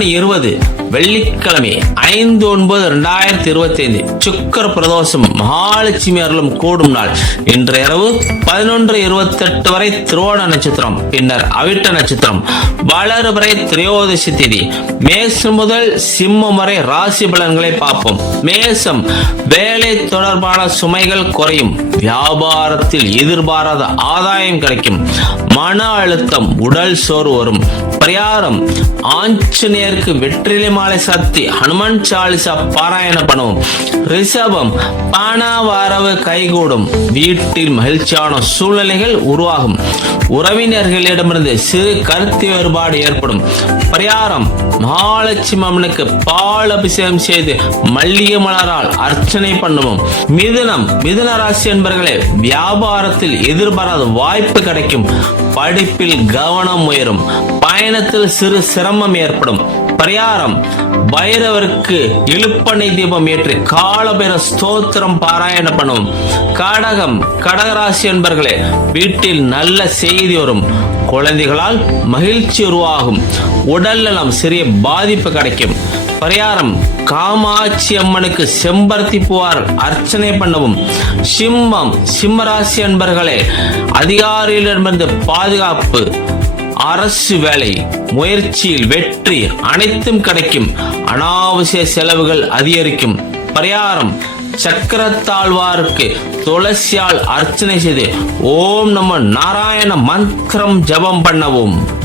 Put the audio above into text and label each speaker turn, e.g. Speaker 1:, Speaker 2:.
Speaker 1: மணி இருபது. வெள்ளிக்கிழமை ஐந்து ஒன்பது ரெண்டாயிரத்தி இருபத்தி ஐந்து சுக்கர பிரதோஷம் மகாலட்சுமி அருளும் கூடும் நாள். இன்று இரவு பதினொன்று இருபத்தெட்டு வரை திருவோண நட்சத்திரம் பின்னர் அவிட்ட நட்சத்திரம். வளர்வரை திரையோதசி திதி. மேசம் முதல் சிம்மம் வரை ராசி பலன்களை பார்ப்போம். மேசம் வேலை தொடர்பான சுமைகள் குறையும். வியாபாரத்தில் எதிர்பாராத ஆதாயம் கிடைக்கும். மன அழுத்தம் உடல் சோறு வரும். பிரயாரம் ஆஞ்சநேயருக்கு வெற்றிலை மாலை சக்தி. ஹனுமன் சாலிசா பாராயணம் பண்ணுவோம். ரிஷபம் பண வரவு கைகூடும். வீட்டில் மகிழ்ச்சியான சூழ்நிலைகள் உருவாகும். உறவினர்களிடமிருந்து சிறு கருத்து வேறுபாடு ஏற்படும். பரிகாரம் மகாலட்சுமி அம்மனுக்கு பால் அபிஷேகம் செய்து மல்லிகை மலரால் அர்ச்சனை பண்ணுவோம். மிதுனம் மிதுன ராசி என்பர்களே வியாபாரத்தில் எதிர்பாராத வாய்ப்பு கிடைக்கும். படிப்பில் கவனம் உயரும். பயணத்தில் சிறு சிரமம் ஏற்படும். பரிகாரம். பைரவருக்கு இழுப்பனை தீபம் ஏற்றி காலபைர ஸ்தோத்திரம் பாராயணம் பண்ணும். கடகம் கடகராசி என்பர்களே வீட்டில் நல்ல செய்தி வரும். குழந்தைகளால் மகிழ்ச்சி உருவாகும். உடல் நலம் சிறிய பாதிப்பு கிடைக்கும். பரிகாரம் காமாட்சி அம்மனுக்கு செம்பருத்தி பூவார் அர்ச்சனை பண்ணவும். சிம்மம் சிம்மராசி அன்பர்களே அதிகாரியிடமிருந்து பாதுகாப்பு. அரசு வேலை முயற்சியில் வெற்றி அனைத்தும் கிடைக்கும். அனாவசிய செலவுகள் அதிகரிக்கும். பரிகாரம் சக்கரத்தாழ்வாருக்கு துளசியால் அர்ச்சனை செய்து ஓம் நம நாராயண மந்திரம் ஜபம் பண்ணவும்.